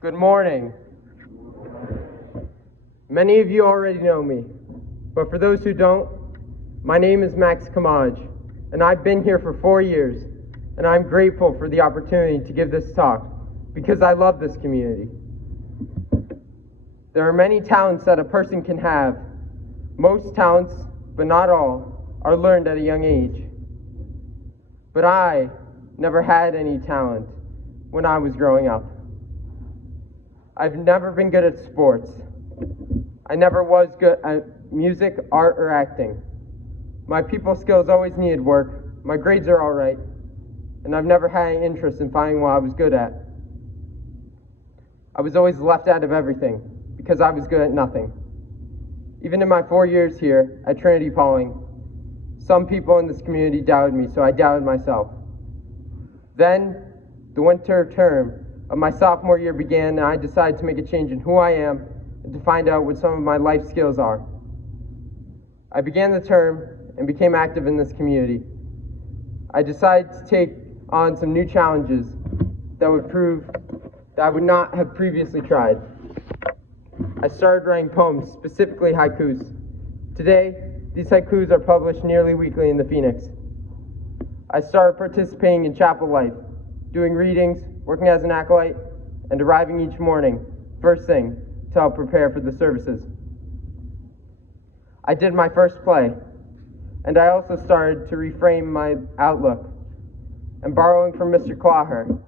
Good morning. Many of you already know me, but for those who don't, my name is Max Kamaj, and I've been here for 4 years, and I'm grateful for the opportunity to give this talk because I love this community. There are many talents that a person can have. Most talents, but not all, are learned at a young age. But I never had any talent when I was growing up. I've never been good at sports. I never was good at music, art, or acting. My people skills always needed work. My grades are all right, and I've never had any interest in finding what I was good at. I was always left out of everything because I was good at nothing. Even in my 4 years here at Trinity Pauling, some people in this community doubted me, so I doubted myself. Then, the winter term of my sophomore year began, and I decided to make a change in who I am and to find out what some of my life skills are. I began the term and became active in this community. I decided to take on some new challenges that would prove that I would not have previously tried. I started writing poems, specifically haikus. Today, these haikus are published nearly weekly in the Phoenix. I started participating in chapel life, doing readings, working as an acolyte, and arriving each morning, first thing, to help prepare for the services. I did my first play, and I also started to reframe my outlook. And borrowing from Mr. Claher,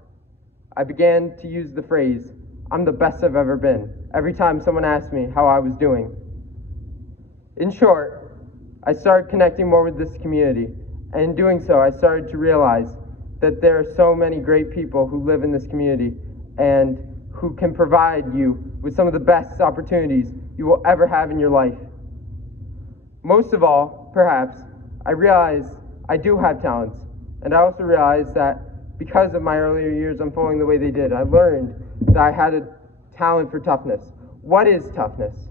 I began to use the phrase, "I'm the best I've ever been," every time someone asked me how I was doing. In short, I started connecting more with this community, and in doing so, I started to realize that there are so many great people who live in this community and who can provide you with some of the best opportunities you will ever have in your life. Most of all, perhaps, I realize I do have talents, and I also realize that because of my earlier years unfolding the way they did, I learned that I had a talent for toughness. What is toughness?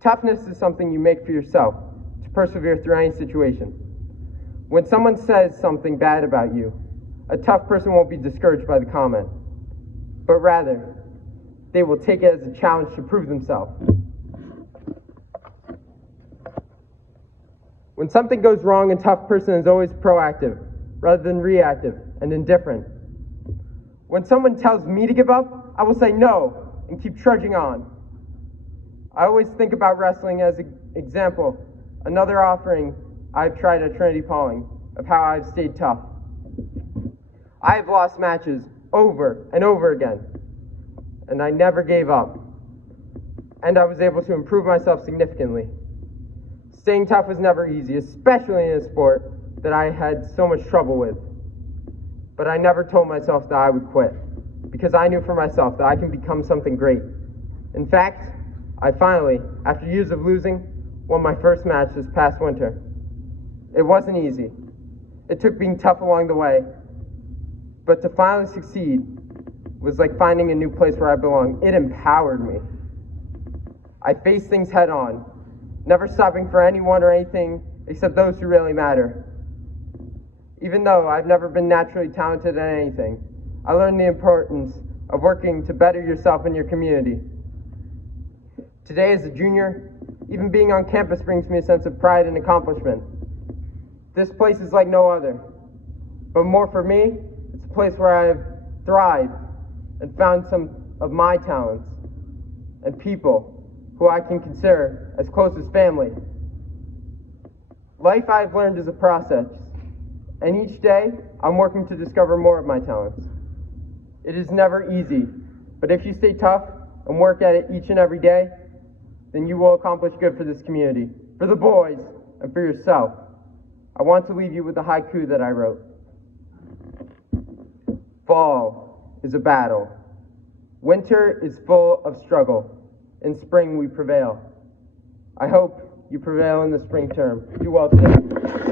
Toughness is something you make for yourself to persevere through any situation. When someone says something bad about you, a tough person won't be discouraged by the comment, but rather, they will take it as a challenge to prove themselves. When something goes wrong, a tough person is always proactive, rather than reactive and indifferent. When someone tells me to give up, I will say no and keep trudging on. I always think about wrestling as an example, another offering I've tried at Trinity Pauling of how I've stayed tough. I have lost matches over and over again, and I never gave up. And I was able to improve myself significantly. Staying tough was never easy, especially in a sport that I had so much trouble with. But I never told myself that I would quit, because I knew for myself that I can become something great. In fact, I finally, after years of losing, won my first match this past winter. It wasn't easy. It took being tough along the way. But to finally succeed was like finding a new place where I belong. It empowered me. I faced things head on, never stopping for anyone or anything except those who really matter. Even though I've never been naturally talented at anything, I learned the importance of working to better yourself and your community. Today as a junior, even being on campus brings me a sense of pride and accomplishment. This place is like no other, but more for me, it's a place where I've thrived and found some of my talents and people who I can consider as close as family. Life, I've learned, is a process, and each day I'm working to discover more of my talents. It is never easy, but if you stay tough and work at it each and every day, then you will accomplish good for this community, for the boys, and for yourself. I want to leave you with a haiku that I wrote. Fall is a battle. Winter is full of struggle. In spring we prevail. I hope you prevail in the spring term. Do well today.